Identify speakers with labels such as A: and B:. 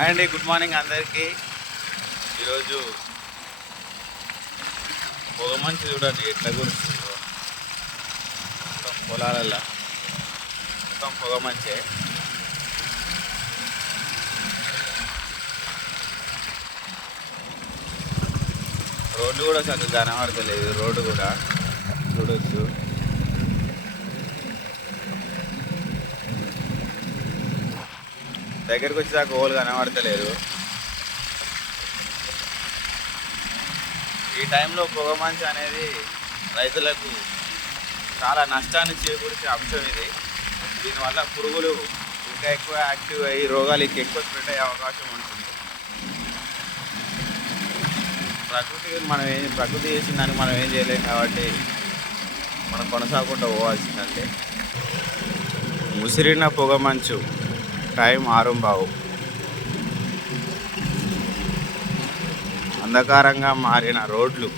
A: అండి good morning అందరికీ. ఈరోజు పొగ మంచి చూడండి ఎట్లా కురుస్తుందో మొత్తం పొలాలల్లో. మొత్తం పొగ మంచే. రోడ్డు కూడా చక్కగా కనబడతలేదు రోడ్డు కూడా. చూడొచ్చు. దగ్గరికి వచ్చేదాకా ఓలు కనబడతలేదు. ఈ టైంలో పొగ మంచి అనేది రైతులకు చాలా నష్టాన్ని చేకూర్చే అంశం ఇది. దీనివల్ల పురుగులు ఇంకా ఎక్కువ యాక్టివ్ అయ్యి రోగాలు ఇంకా ఎక్కువ స్ప్రెడ్ అయ్యే అవకాశం ఉంటుంది. ప్రకృతి మనం ఏం ప్రకృతి చేసిన దానికి మనం ఏం చేయలేం కాబట్టి మనం కొనసాగకుండా పోవాల్సిందంటే ముసిరిన పొగ మంచు టైం ఆరుంబావు అంధకారంగా మారిన రోడ్లు.